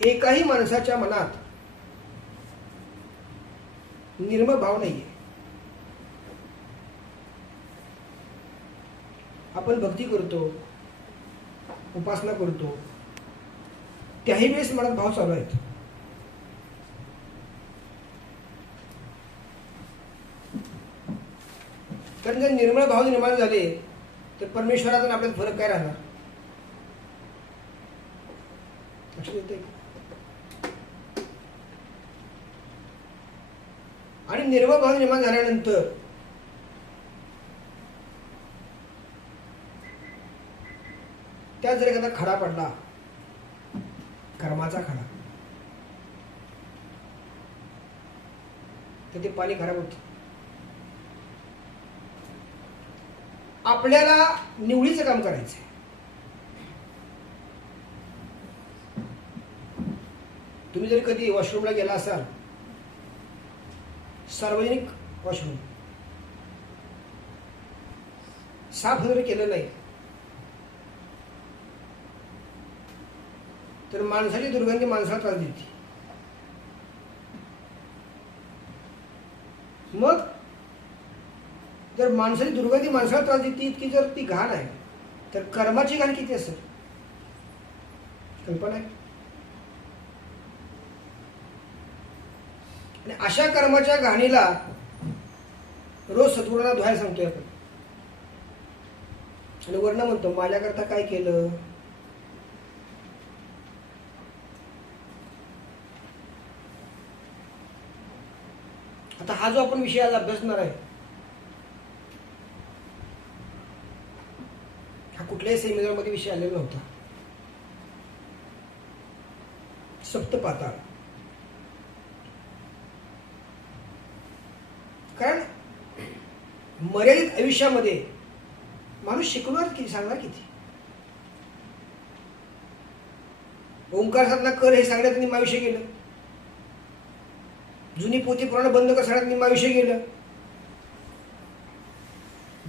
एकाही माणसाच्या मनात निर्मळ भाव नाहीये. आपण भक्ती करतो उपासना करतो त्याही वेळेस मनात भाव चालू आहेत. कारण जर निर्मळ भाव निर्माण झाले तर परमेश्वराचा आपल्यात फरक काय राहणार? लक्षात येते आणि निर्मळ भाव निर्माण झाल्यानंतर. त्यात जर एखादा खडा पडला कर्माचा खडा तर ते पाणी खराब होतं. आपल्याला निवडीचं काम करायचंय. तुम्ही जर कधी वॉशरूमला गेला असाल सार्वजनिक वॉशरूम. साफ जर केलं नाही. तर माणसाची दुर्गंधी माणसाला त्रास देते. मग जर माणसाची दुर्गंधी माणसाला त्रास देते इतकी जर ती घाण आहे तर कर्माची घाण किती असेल? कल्पना आहे? आणि अशा कर्माच्या घाणीला रोज सद्गुणाला धुवायला सांगतोय आपण. आणि वर्ण म्हणतो माझ्याकरता काय केलं? आता हा जो आपण विषय आज अभ्यासणार आहे हा कुठल्याही सेमिनारमध्ये विषय आलेला नव्हता. सप्त कारण मर्यादित आयुष्यामध्ये माणूस शिकणार किती सांगणार किती? ओंकार साधना कर हे सांगण्यात निम आयुष्य गेलं. जुनी पोथी पुराण बंद करण्यात निम आयुष्य गेलं.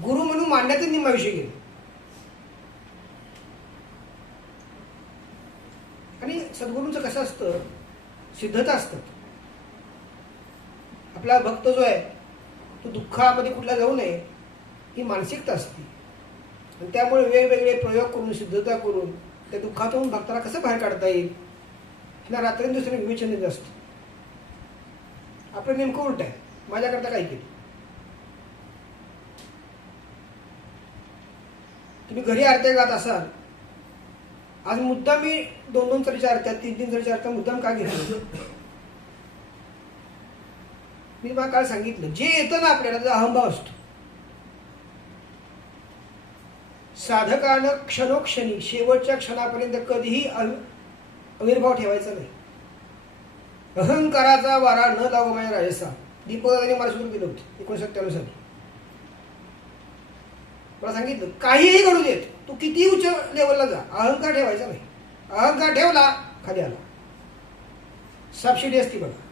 गुरु म्हणून मांडण्यातच निम गेलं. आणि सद्गुरूंचं कसं असतं? सिद्धता असतात आपला भक्त जो आहे तो दुःखामध्ये कुठला जाऊ नये ही मानसिकता असते. आणि त्यामुळे वेगवेगळे प्रयोग करून सिद्धता करून त्या दुःखातून भक्ताला कसं बाहेर काढता येईल? ना रात्री दुसरे विवेचन देत असतं. आपलं नेमकं उलट आहे. माझ्याकरता काय केलं? तुम्ही घरी आरत्या गात असाल. आज मुद्दाम मी दोन दोन तरीच्या आरत्या तीन तीन तरीच्या आरत्या मुद्दाम का घेतो मी तुम्हाला काल सांगितलं जे येतं ना आपल्याला त्याचा अहंभाव असतो. साधकानं क्षणोक्षणी शेवटच्या क्षणापर्यंत कधीही आविर्भाव अविर्भाव ठेवायचा नाही. अहंकाराचा वारा न लागो माझ्या राजस्थान. दीपकदाने मला सुरू केलं होतं एकोणीशे सत्त्याण्णव साली. मला सांगितलं काहीही घडू देत तू किती उच्च लेवलला जा. अहंकार ठेवायचा नाही. अहंकार ठेवला खाली आला. सबसिडी असती बघा.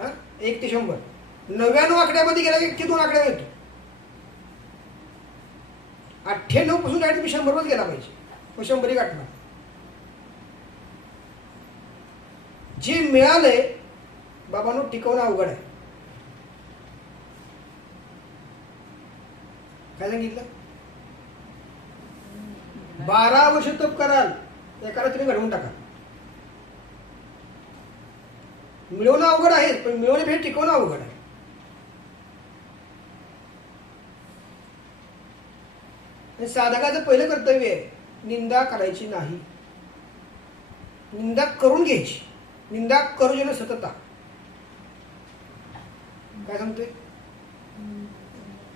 हा? एक ते शंभर. नव्याण्णव आकड्यामध्ये गेला की दोन आकड्या येतो अठ्ठ्याण्णवपासून डायरेक्ट तुम्ही शंभरवरच गेला पाहिजे. मग शंभरी गाठणार जे मिळालंय बाबांनो टिकवणं अवघड आहे. काय सांगितलं? बारा वर्ष तप कराल एकाला तुम्ही घडवून टाका. मिळवणं अवघड आहे पण मिळवण्यापेक्षा टिकवणं अवघड आहे. साधकाचं पहिलं कर्तव्य आहे निंदा करायची नाही. निंदा करून घ्यायची. निंदा करू जन सतता. काय सांगतोय?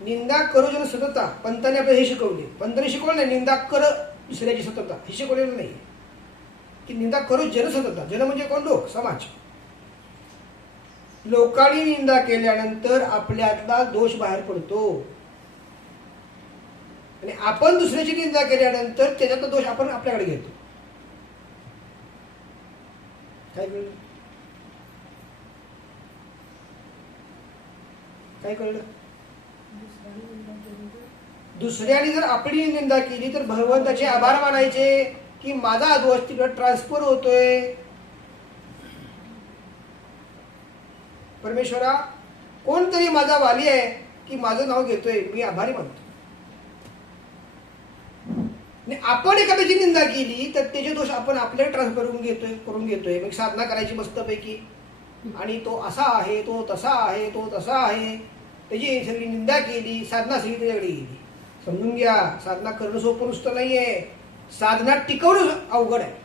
निंदा करू जन सतता. पंताने आपल्याला हे शिकवले. पंताने शिकवलं नाही निंदा कर दुसऱ्याची सतता. हे शिकवलेलं नाही. की निंदा करू जन सतता. जन म्हणजे कोण? लोक समाज. लोकांनी निंदा केल्यानंतर आपल्यातला दोष बाहेर पडतो. आणि आपण दुसऱ्याची निंदा केल्यानंतर त्याच्यातला दोष आपण आपल्याकडे घेतो. काय कळलं? काय कळलं? दुसऱ्याने जर आपली निंदा केली तर भगवंताचे आभार मानायचे की माझा दोष तिकडे ट्रान्सफर होतोय. परमेश्वरा कोणतरी माझा वाली आहे की माझं नाव घेतोय मी आभारी मानतो. आपण एखाद्याची निंदा केली तर त्याचे दोष आपण आपल्या ट्रान्सफर करून घेतोय करून घेतोय. मग साधना करायची मस्तपैकी. आणि तो असा आहे तो तसा आहे तो तसा आहे. त्याची सगळी निंदा केली साधना सगळी त्याच्याकडे गेली. समजून घ्या साधना करणं सोपं नुसतं नाहीये. साधना टिकवणं अवघड आहे.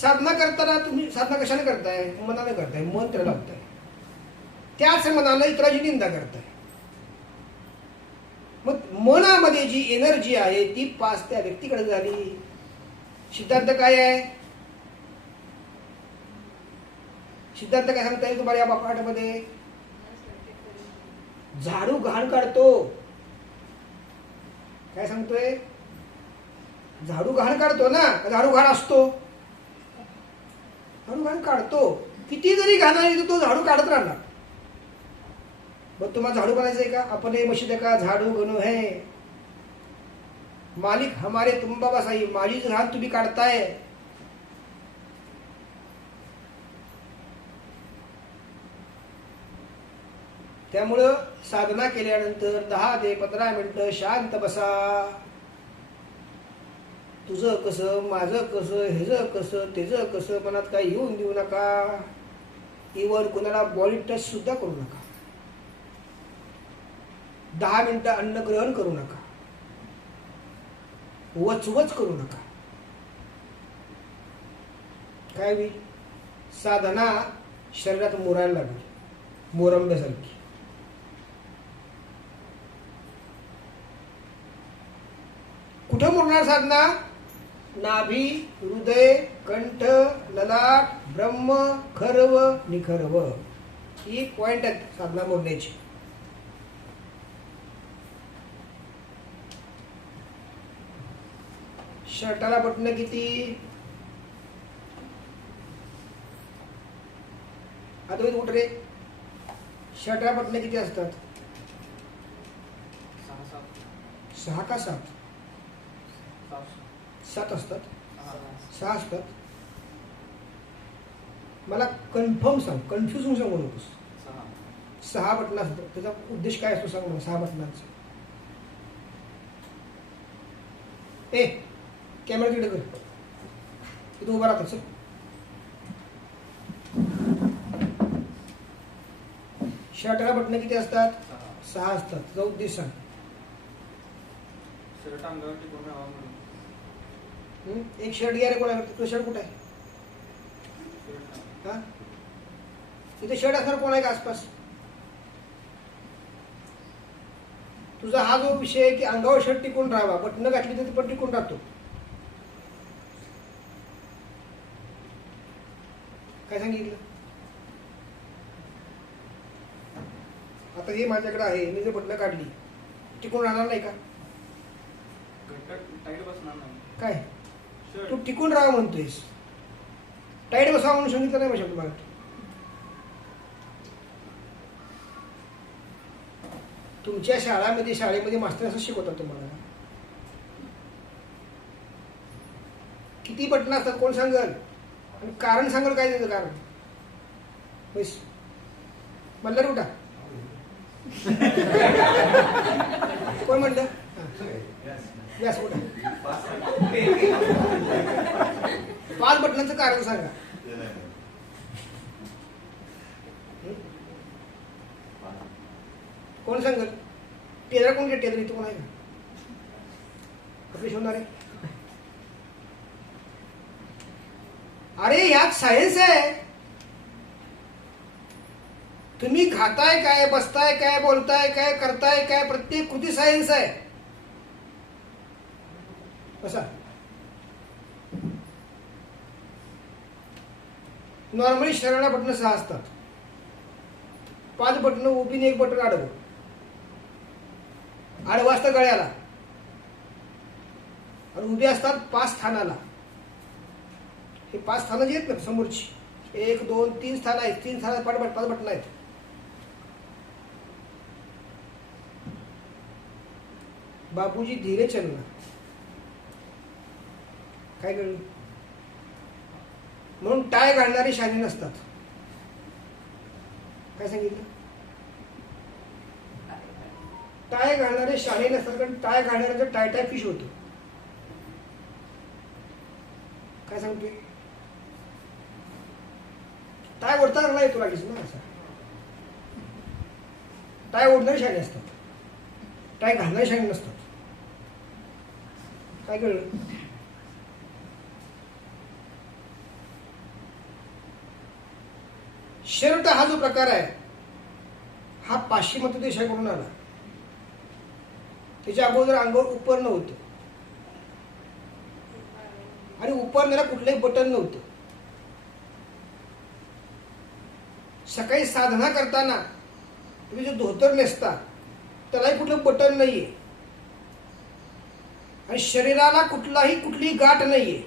साधना करताना तुम्ही साधना कशाने करताय? मनाने करताय मन त्याला लावताय. त्याच मनाला इतरांची निंदा करताय. मग मनामध्ये जी एनर्जी आहे ती पास त्या व्यक्तीकडे झाली. सिद्धांत काय आहे? सिद्धांत काय सांगता येईल तुम्हाला या पाठामध्ये? झाडू घाण काढतो. काय सांगतोय? झाडू घाण काढतो ना झाडू घाण असतो. हनुमान काढतो. किती जरी घाण आली तर तो झाडू काढत राहणार. मग तुम्हाला झाडू बनायचंय का? आपण हे मशीद का? झाडू बनू है. मालिक हमारे तुम बाबा साई माझी घाण तुम्ही काढताय. त्यामुळं साधना केल्यानंतर दहा ते पंधरा मिनिटं शांत बसा. तुझं कसं माझं कसं ह्याचं कसं त्याचं कसं मनात काही येऊन देऊ नका. इवन कुणाला बॉडी टच सुद्धा करू नका. दहा मिनिटं अन्न ग्रहण करू नका. वचवच करू नका. काय होईल साधना शरीरात मोरायला लागली. मोरंब्यासारखी कुठं मोरणार साधना? नाभी हृदय कंठ ललाट ब्रह्म खरव निखरव. ही पॉइंट आहेत साधना मोडण्याची. शर्टाला बटणं किती? आता उठ रे? शर्टाला बटणं किती असतात? सहा सात. सहा का सात. सात सात असतात सहा असतात. मला कन्फर्म सांग कन्फ्युज होऊन सांगू नकोस. सहा. बटणं असतात. त्याचा उद्देश काय असतो सांग मला सहा बटनांचा ए कॅमेरा तिकडे कर. तिथं उभा राहतात सर शर्टला बटणं किती असतात? सहा. असतात. त्याचा उद्देश सांग. शर्ट अंगावर टिकून राहावा म्हणून हं? एक शर्ट घ्या रे कोणा तो शर्ट कुठं आहे? हा? तिथे शर्ट असणार कोण आहे का आसपास? तुझा हा जो विषय आहे की अंगावर शर्ट टिकून राहावा. बटणं घातली तर ती पण टिकून राहतो. काय सांगितलं? आता हे माझ्याकडे आहे. मी जर बटणं काढली टिकून राहणार नाही का? काय? तू टिकून राहा म्हणतोयस. टाईट बसा म्हणून सांगितलं नाही माझ्या मला तुमच्या शाळामध्ये शाळेमध्ये मास्तर असं शिकवतात तुम्हाला. किती बटणं असतात कोण सांगल? आणि कारण सांगल काय त्याचं कारण? बस. म्हणलं उठा कोण म्हणलं? पाच बटनाचं कारण सांगा. कोण सांगल? टेलर कोण टेलर इथं कोण आहे का? कपडे शिवणार आहे अरे यात सायन्स आहे. तुम्ही खाताय काय बसताय काय बोलताय काय करताय काय प्रत्येक कृती सायन्स आहे. कसा नॉर्मली शरीराला बटणं सहा असतात पाच बटणं उभीने एक बटन आडवं आडवं असतं गळ्याला आणि उभी असतात पाच स्थानाला हे पाच स्थानं जी आहेत ना समोरची एक दोन तीन स्थान आहेत तीन स्थान पाच बट पाच बटणं आहेत बापूजी धीरे चलना काय कळलं म्हणून टाय घालणारे शाणे नसतात. काय सांगितलं? टाय घालणारे शाणे नसतात कारण टाय घालणाऱ्यांचं टाय टाय फिश होतो. काय सांगतोय? टाय ओढता नाही येतो लागेल ना असा? टाय ओढणारे शाणे असतात. टाय घालणारे शाणे नसतात. काय कळलं? शर्ट हा जो प्रकार आहे हा पाश्चिमात्य देशाकडून आला. त्याच्या अगोदर अंगावर उपरणं होतं. आणि उपरण्याला कुठलंही बटन नव्हतं. सकाळी साधना करताना तुम्ही जो धोतर नेसता त्यालाही कुठलं बटन नाहीये. आणि शरीराला कुठलाही कुठली गाठ नाहीये.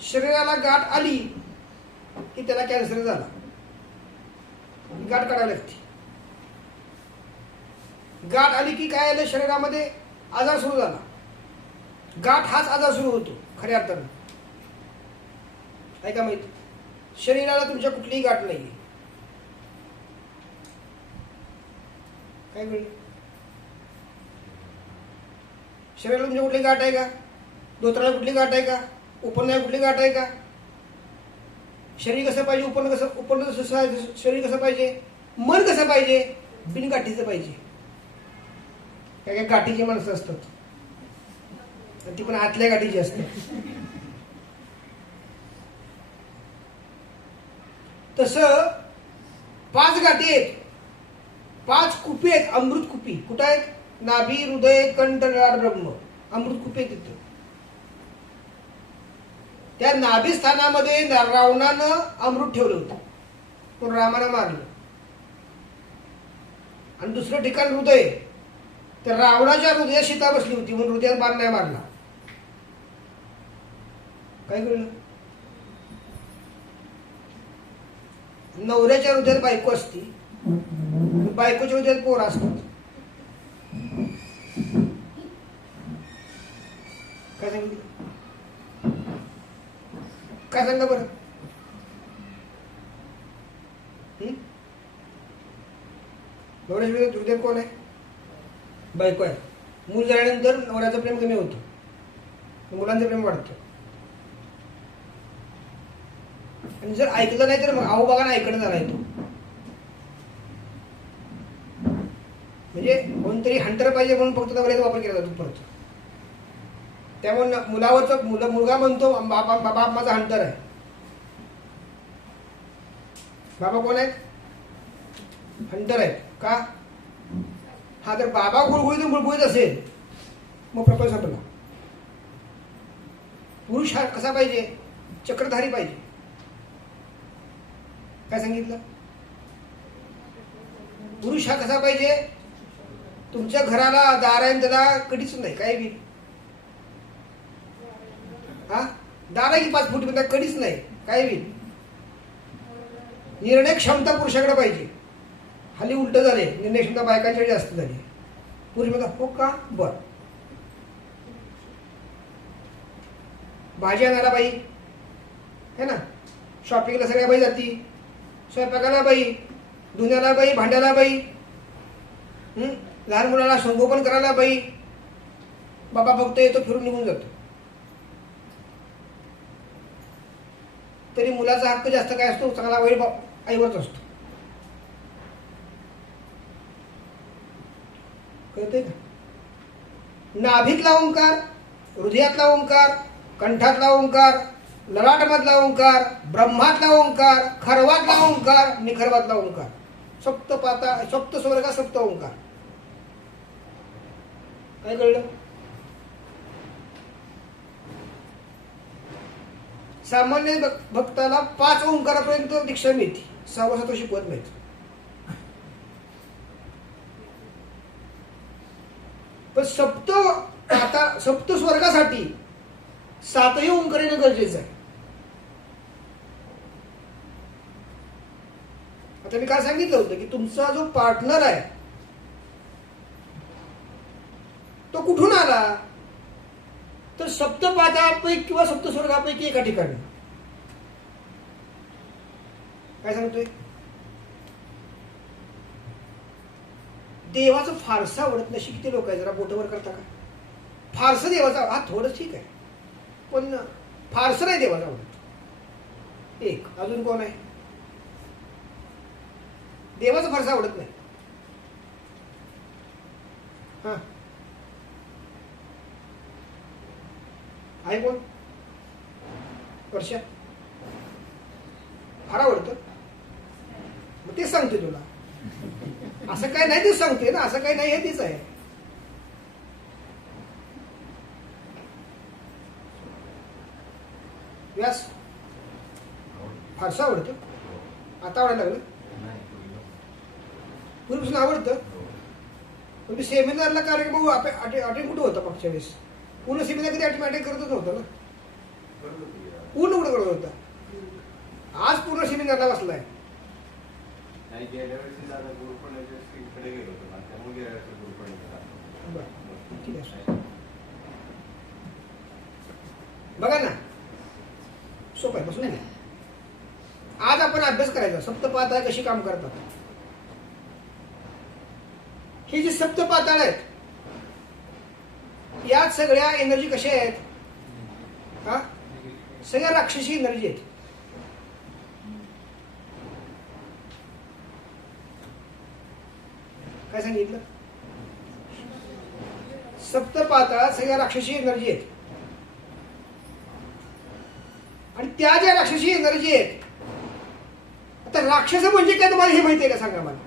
शरीराला गाठ आली की त्याला कॅन्सर झाला. गाठ काढायला लागते गाठ आली की काय आलं? शरीरामध्ये आजार सुरू झाला. गाठ हाच आजार सुरू होतो खऱ्या अर्थानं. काय का माहीत? शरीराला तुमच्या कुठलीही गाठ नाही काय मिळेल शरीराला तुमच्या कुठली गाठ आहे का? धोत्राला कुठली गाठ आहे का? उपरण्याला कुठली गाठ आहे का? शरीर कसं पाहिजे उपन्न कसं उपन्न कसं शरीर कसं पाहिजे मन कसं पाहिजे बिन गाठीचं पाहिजे. काय काय गाठीची माणसं असतात. ती पण आतल्या गाठीची असतात. तस पाच गाठी आहेत. पाच कुपी आहेत अमृत कुपी. कुठं आहेत? नाभी हृदय कंठ ब्रह्म अमृत कुपी आहेत तिथं. त्या नाभिस्थानामध्ये रावणानं अमृत ठेवलं होतं. पण रामानं मारलं? आणि दुसरं ठिकाण हृदय. तर रावणाच्या हृदयात सीता बसली होती म्हणून हृदयात बाण नाही मारला. काय कळलं? नवऱ्याच्या हृदयात बायको असती. बायकोच्या हृदयात पोरं असतात. काय सांगितलं? काय सांगा बरं? हं? नवऱ्याच्या कोण आहे? बायको आहे. मूल झाल्यानंतर नवऱ्याचं प्रेम कमी होतं. मुलांचं प्रेम वाढतं. आणि जर ऐकलं नाही तर मग आहो बघा ना ऐकणं झाला तो. म्हणजे कोणतरी हंटर पाहिजे म्हणून फक्त नवऱ्याचा वापर केला जातो परत. त्यामुळे मुलावरच मुलं मुलगा म्हणतो बाबा बाबा माझा हंटर आहे. बाबा कोण आहेत? हंटर आहेत. का? हा जर बाबा गुळगुळीत गुळगुळीत असेल मग प्रपंच हटला पुरुष हा कसा पाहिजे? चक्रधारी पाहिजे. काय सांगितलं? पुरुष हा कसा पाहिजे? तुमच्या घराला दार आहे त्याला कधीच नाही काही बी हा दादा की पाच फूट त्याला कधीच नाही. काय बी. निर्णय क्षमता पुरुषाकडे पाहिजे. हल्ली उलट झाले निर्णय क्षमता बायकांच्या जास्त झाली. पुरुष म्हणतात हो का? बर. भाजी आणायला बाई. है ना? शॉपिंगला सगळ्या बाई जाती. स्वयंपाकाला बाई. धुण्याला बाई भांड्याला बाई. लहान मुलाला संगोपन करायला बाई. बाबा फक्त येतो फिरून निघून जातो. तरी मुलाचा हक्क जास्त काय असतो चांगला वेळ आईवरच असतो. कळते का? नाभीतला ओंकार हृदयातला ओंकार कंठातला ओंकार ललाटमधला ओंकार ब्रह्मातला ओंकार खरवातला ओंकार निखरवातला ओंकार. सप्त पाता सप्त स्वर्गा सप्त ओंकार. काय कळलं? सामान्य भक्ताला पाच ओंकारापर्यंत दीक्षा मिळते. सहावा तो शिकवत नाहीत पण सप्त आता सप्त स्वर्गासाठी सातही ओंकार येणं गरजेचं आहे. आता मी काय सांगितलं होतं की तुमचा जो पार्टनर आहे तो कुठून आला? तर सप्तपादापैकी किंवा सप्तस्वर्गापैकी एका ठिकाणी. काय सांगतोय? देवाचं फारसं आवडत नशी किती लोक आहे जरा बोटवर करता का? फारसं देवाचा हा थोडं ठीक आहे. पण फारसं नाही देवाचा आवडत. एक अजून कोण आहे? देवाचं फारसं आवडत नाही. हा. आहे कोण? वर्षा फार आवडतं. मग तेच सांगते तुला. असं काय नाही तेच सांगते ना असं काय नाही हे तीच आहे. व्यास फारसं आवडतं? आता आवडायला लागलं? पूर्वीपासून आवडतं? पण मी सेमिनारला कार्यक्रम अटेंड कुठं होता मागच्या वेळेस? पूर्ण सेमिनार कधी अटेंड करतच नव्हतं ना? पूर्ण कुठं करत होता. आज पूर्ण सेमिनारला बसलाय. होतो बघा ना. सोपं आहे बसून आज आपण अभ्यास करायचा सप्तपाताळ कशी काम करतात? ही जी सप्तपाताळ आहेत यात सगळ्या एनर्जी कशा आहेत? हा? सगळ्या राक्षसी एनर्जी आहेत. काय सांगितलं? सप्त सप्तपाताळात सगळ्या राक्षसी एनर्जी आहेत. आणि त्या ज्या राक्षसी एनर्जी आहेत आता राक्षस म्हणजे काय तुम्हाला हे माहिती आहे का? सांगा मला.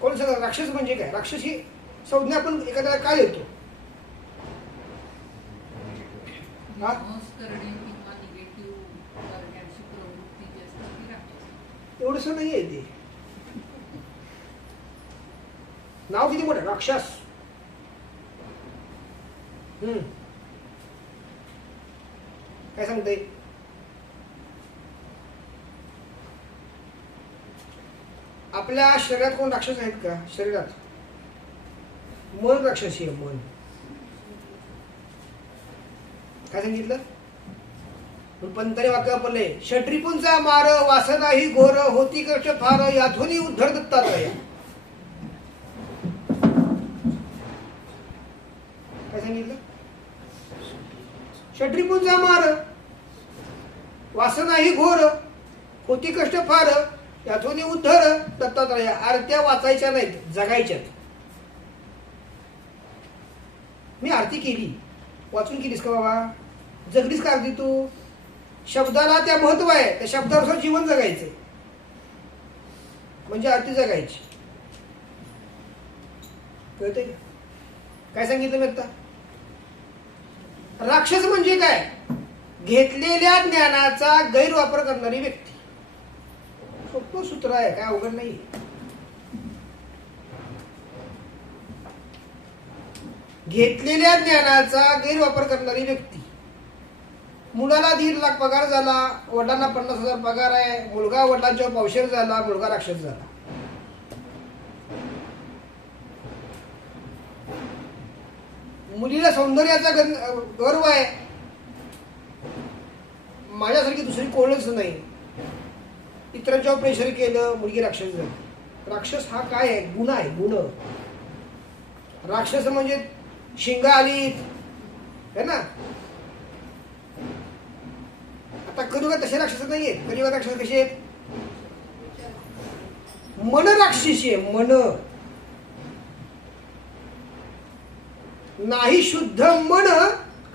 कोण सांगा? राक्षस म्हणजे काय? राक्षसी संज्ञा आपण एखाद्याला काय देतो हा? मौस करणे किंवा निगेटिव्ह करण्याची प्रवृत्ती जी असते ती राक्षस एवढंच नाही आहे ते. नाव किती मोठं राक्षस. हम्म. काय सांगते आपल्या शरीरात कोण राक्षस आहेत का? शरीरात. मन राक्षसी आहे मन. काय सांगितलं? पण वाक्य वापरले षट्रिपूंचा मार वासनाही घोर होती कष्ट फार याथुनी उद्धर दत्तात्रय काय सांगितलं? षट्रिपूंचा मार वासनाही घोर होती कष्ट फार याथुनी उद्धर दत्तात्रय आरत्या वाचायच्या नाहीत जगायच्यात. मी आरती केली. वाचून केलीस का बाबा? जगलीस का आरती तू? शब्दाला त्या महत्त्व आहे. त्या शब्दानुसार जीवन जगायचं म्हणजे आरती जगायची. कळतंय काय सांगितलं मी आता? राक्षस म्हणजे काय? घेतलेल्या ज्ञानाचा गैरवापर करणारी व्यक्ती. सोपं सूत्र आहे. काय अवघड नाही घेतलेल्या ज्ञानाचा गैरवापर करणारी व्यक्ती. मुलाला दीड लाख पगार झाला वडिलांना पन्नास हजार पगार आहे मुलगा वडिलांच्या पावशेर झाला मुलगा राक्षस झाला. मुलीला सौंदर्याचा गर्व आहे. माझ्यासारखी दुसरी कोणच नाही. इतरांच्यावर प्रेशर केलं मुलगी राक्षस झाली. राक्षस हा काय आहे? गुण आहे गुण. राक्षस म्हणजे शिंगा आलीत है ना? आता कलियुगात तसे राक्षस नाही आहेत कलियुगात राक्षस कसे आहेत? मन राक्षसी आहे मन. नाही शुद्ध मन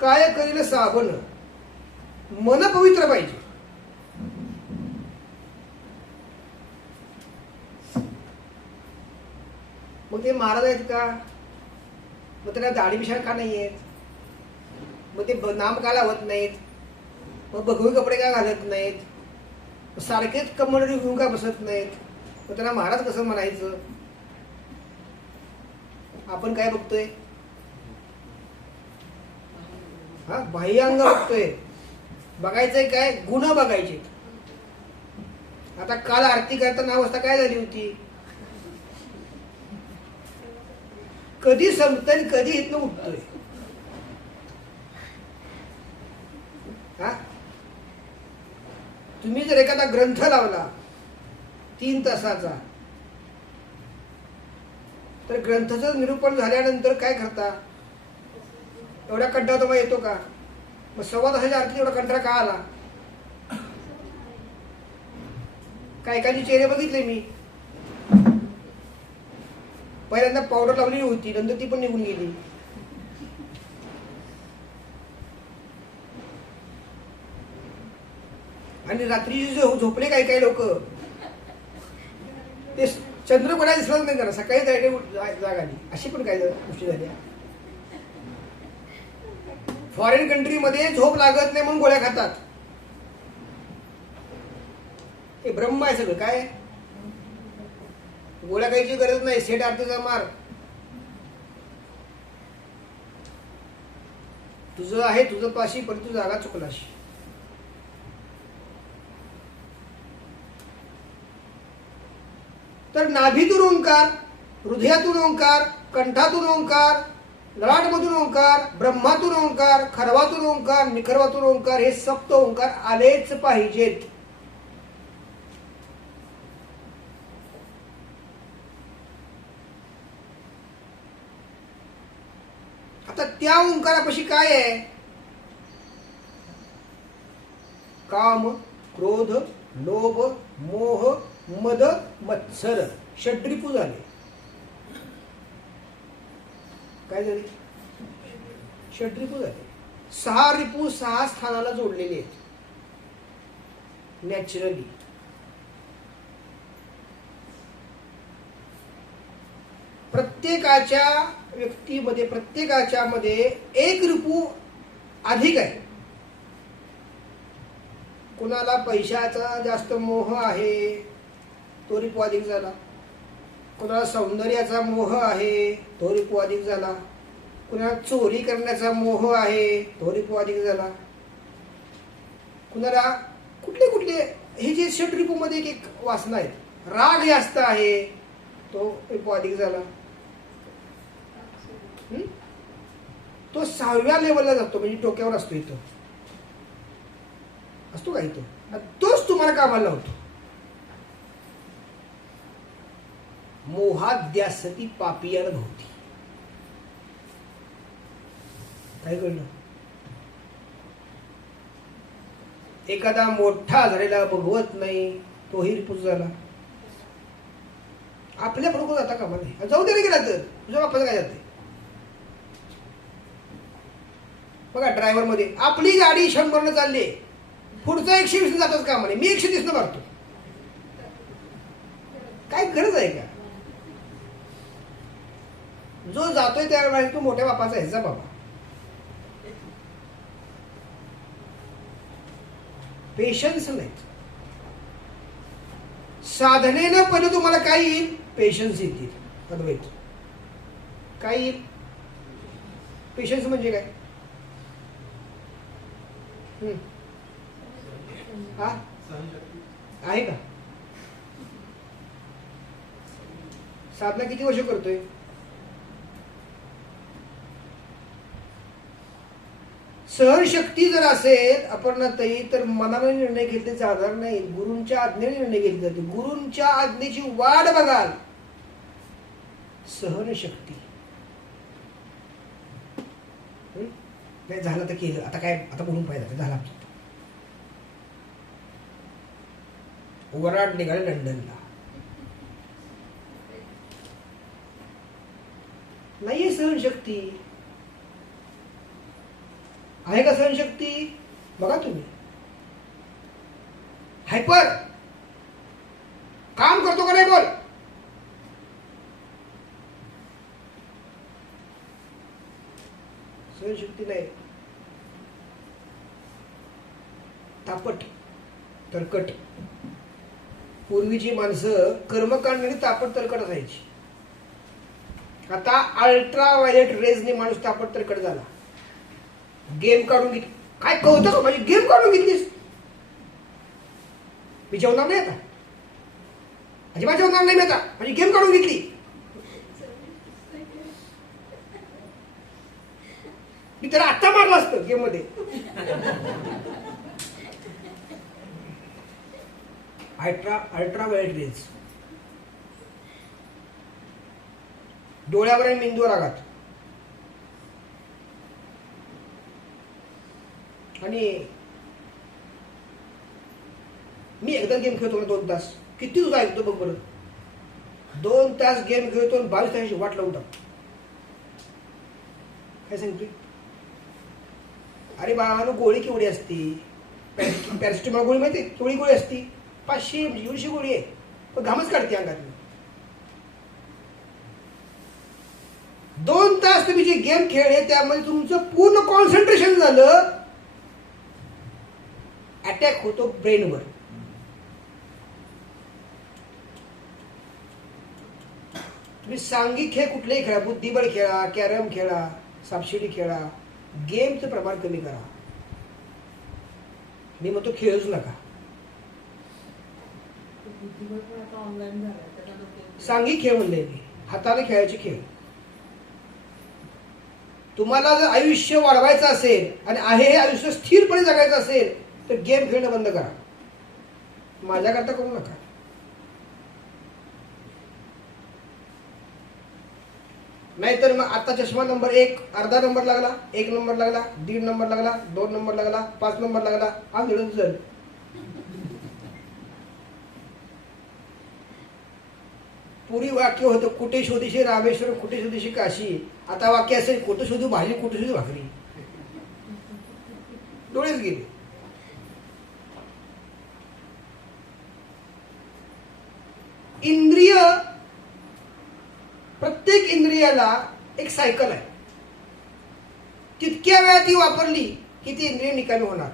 काय करील साबण. मन पवित्र पाहिजे. मग ते महाराज आहेत का? मग त्याला दाढी विशाल का नाही आहेत मग ते नाम का लावत नाहीत? मग बघवी कपडे का घालत नाहीत? सारखेच कमंडळी होऊन का बसत नाहीत? मग त्यांना महाराज कसं म्हणायचं? आपण काय बघतोय? हा बाह्य अंग बघतोय. बघायचंय काय? गुण बघायचे. आता काल आरती करताना अवस्था काय झाली होती? कधी संपत आणि कधी इथनं उठतोय? हा? तुम्ही जर एखादा ग्रंथ लावला तीन तासाचा तर ग्रंथाचं निरूपण झाल्यानंतर काय करता? एवढा कंटाळा तुम्हाला येतो का? मग सव्वा तासाच्या आरती एवढा कंटाळा का आला? काय काही चेहरे बघितले मी? पहिल्यांदा पावडर लावलेली होती नंतर ती पण निघून गेली. आणि रात्री झोपले काही काही लोक ते चंद्र कोणा दिसलाच नाही करा सकाळी जायडे जाग आली. अशी पण काही गोष्टी झाल्या. फॉरेन कंट्रीमध्ये झोप लागत नाही म्हणून गोळ्या खातात. हे ब्रह्म आहे सगळं. काय? गोळ्या खायची गरज नाही. सेट आरतीचा मार. तुझं आहे तुझं पाशी पण तू जागा चुकलाशी तर नाभीतून ओंकार हृदयातून ओंकार कंठातून ओंकार ललाटमधून ओंकार ब्रह्मातून ओंकार खरवातून ओंकार निखरवातून ओंकार हे सप्त ओंकार आलेच पाहिजेत आता त्या ओंकारापाशी काय आहे? काम क्रोध लोभ मोह मद मत्सर. षड्रिपू झाले. काय झाले? षड्रिपू झाले. सहा रिपू सहा स्थानाला जोडलेले आहेत. नॅचरली प्रत्येकाच्या व्यक्तीमध्ये प्रत्येकाच्या मध्ये एक रिपू अधिक आहे. कुणाला पैशाचा जास्त मोह आहे तो रिपू अधिक झाला. कुणाला सौंदर्याचा मोह आहे तो रिपू अधिक झाला. कुणाला चोरी करण्याचा मोह आहे तो रिपू अधिक झाला. कुणाला कुठले कुठले हे जे षट रिपूमध्ये एक एक वासना आहेत राग जास्त आहे तो रिपू अधिक झाला हं? तो सहाव्या लेवलला जातो म्हणजे डोक्यावर असतो इथं. असतो का इथं? तोच तुम्हाला कामाला होतो मोहाद्यासती पापियान भोवती. काय कळलं? एखादा मोठा झालेला भगवत नाही तोही हिरपूस झाला. आपल्या बरोबर जाता कामाला जाऊ दे गेला तर तुझ्या बापाला काय जाते बघा ड्रायव्हरमध्ये आपली गाडी शंभरनं चालली. पुढचं एकशे वीस जातच काम नाही मी एकशे तीसनं मारतो. काय गरज आहे का? जो जातोय त्या वेळेला तो मोठ्या बापाचा आहे बाबा. पेशन्स नाहीत साधनेनं पहिलं तुम्हाला काय येईल? पेशन्स येतील. अद्वैत. काय येईल? पेशन्स म्हणजे काय? आहे का? साधना किती वर्ष करतोय? सहनशक्ती जर असेल अपर्णताई तर मनाने निर्णय घेतले जाणार नाही गुरूंच्या आज्ञेने निर्णय घेतले जाते गुरूंच्या आज्ञेची वाढ बघाल. सहनशक्ती हं? नाही झालं तर केलं? आता काय आता बोलून पाहिजे झाला वराड निघाले लंडनला. नाहीये सहनशक्ती. आहे का सहनशक्ती? बघा तुम्ही. हायपर! काम करतो का नाही बोल? सहनशक्ती नाही. तापट तरकट. पूर्वीची माणसं कर्मकांडाने तापट तरकट असायची. आता अल्ट्रा व्हायलेट रेजने माणूस तापट तरकट झाला. गेम काढून घेतली काय कळतं का माझी? गेम काढून घेतलीस? मी जेवणार नाही आता. अजिबात जेवणार नाही मी आता. माझी गेम काढून घेतली. मी तर आत्ता मारलं असतं गेम अल्ट्रा अल्ट्रा वाईट रेज. डोळ्यावर आणि मेंदूवर आघात. आणि मी एकदा गेम खेळतो ना दोन तास. किती तुझं ऐकतो बघ बरं. दोन तास गेम खेळतो आणि बावीस तासाची वाट लावून टाकतो काय सांगतोय? अरे बाळानं गोळी केवढी असती? पॅरेस्टिमॉल गोळी माहिती केवढी गोळी असती. पाचशे एवढीशी गोळी आहे. पण घामच काढते अंगात दोन तास तुम्ही जे गेम खेळले त्यामध्ये तुमचं पूर्ण कॉन्सन्ट्रेशन झालं. अटॅक होतो ब्रेनवर तुम्ही सांघिक खेळ कुठलेही खेळा. बुद्धिबळ खेळा कॅरम खेळा सापशिडी खेळा. गेमचं प्रमाण कमी करा. मी म्हणतो खेळूच नका. बुद्धिबळ पण आता ऑनलाईन झालाय त्याला सांघिक खेळ म्हणले मी. हाताने खेळायचे खेळ. तुम्हाला जर आयुष्य वाढवायचं असेल आणि आहे हे आयुष्य स्थिरपणे जगायचं असेल तर गेम खेळणं बंद करा. माझ्याकरता करू नका. नाहीतर मग आता चष्मा नंबर एक अर्धा नंबर लागला एक नंबर लागला दीड नंबर लागला दोन नंबर लागला पाच नंबर लागला. आज मिळून पूर्वी वाक्य होतं कुठे शोधीशी रामेश्वर कुठे शोधीशी काशी? आता वाक्य असेल कुठे शोधू भाजी कुठे शोधू भाकरी? डोळेच गेले. इंद्रिय प्रत्येक इंद्रियाला एक सायकल आहे. तितक्या वेळा ती वापरली की ती इंद्रिय निकामी होणार.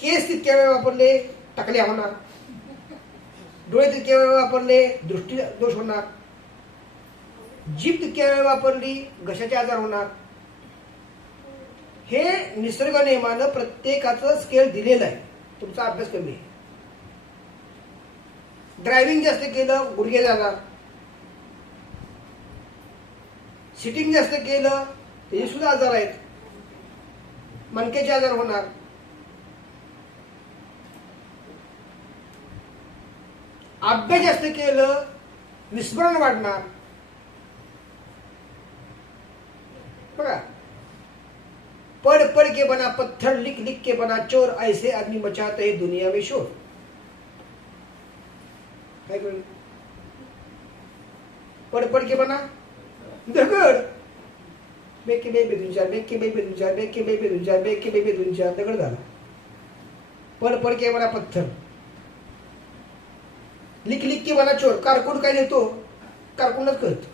केस तितक्या वेळ वापरले टाकल्या होणार. डोळे तितक्या वेळ वापरले दृष्टी दोष होणार. जीभ तितक्या वेळ वापरली घशाचे आजार होणार. हे निसर्ग नियमानं प्रत्येकाचं स्केल दिलेलं आहे. तुमचा अभ्यास कमी आहे. ड्रायव्हिंग जास्त केलं गुडघे जाणार. सिटिंग जास्त केलं ते सुद्धा आजार आहेत. मणक्याचे आजार होणार. अभ्यास जास्त केलं विस्मरण वाढणार बघा. पढ़ पढ़ के बना पत्थर लिख लिख के बना चोर ऐसे आदमी मचाते हैं दुनिया में शोर. काय कळलं पढ़ पढ़ के बना. दगड. बेके बेबे दोन चार बेके बेबे दोन चार बेके बेबे दोन चार बेके बेबे दोन चार दगड झाला. पड पड के बना पत्थर. लिक लिक की बना चोर कारकून काय लिहितो कारकूनच कळतो.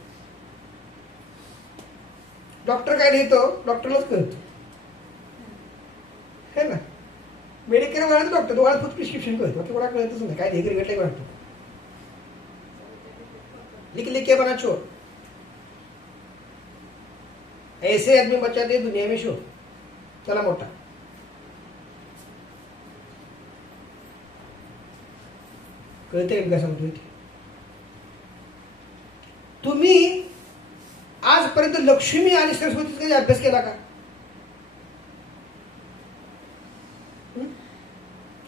डॉक्टर काय लिहितो डॉक्टरलाच कळतो. है ना? मेडिकल वाला डॉक्टर तुम्हाला फक्त प्रिस्क्रिप्शन कळतो. बाकी कोणा कळतच नाही. काय घेतलं काय वाटतो? लिख लिख के बना चोर. ऐसे आदमी बचाते दुनिया में शोर. चला मोठा. कळते का सांगतो इथे तुम्ही आजपर्यंत लक्ष्मी आणि सरस्वतीचा कधी अभ्यास केला का?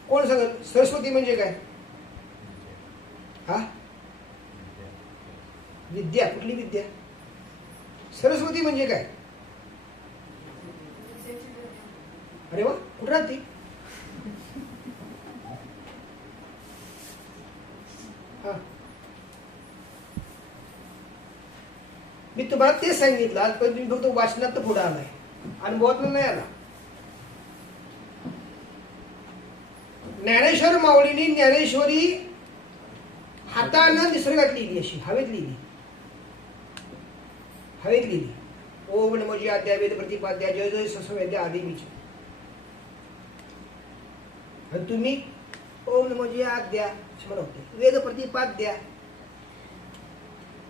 कोण सांगत? सरस्वती म्हणजे काय? हा? विद्या. कुठली विद्या? सरस्वती म्हणजे काय? अरे वा कुठं राहते? तुम्हाला तेच सांगितलं. आज पण तुम्ही फक्त वाचनात पुढे आलाय. अनुभवातला नाही आला. ज्ञानेश्वर माऊलीने ज्ञानेश्वरी हातानं निसर्गात लिहिली अशी हवेत लिहिली. हवेत लिहिली. ओम नमोजी आद्या वेद प्रतिपाद्या जय जय सस्वेद्या आदी बीज तुम्ही ओम नमोजी आद्या बर होते. वेद प्रतिपाद्या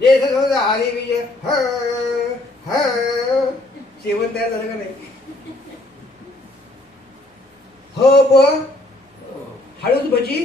जय सस्वेद्या आदी बीज ह ह जेवण तयार झालं का नाही? हो ब हळूच भजी.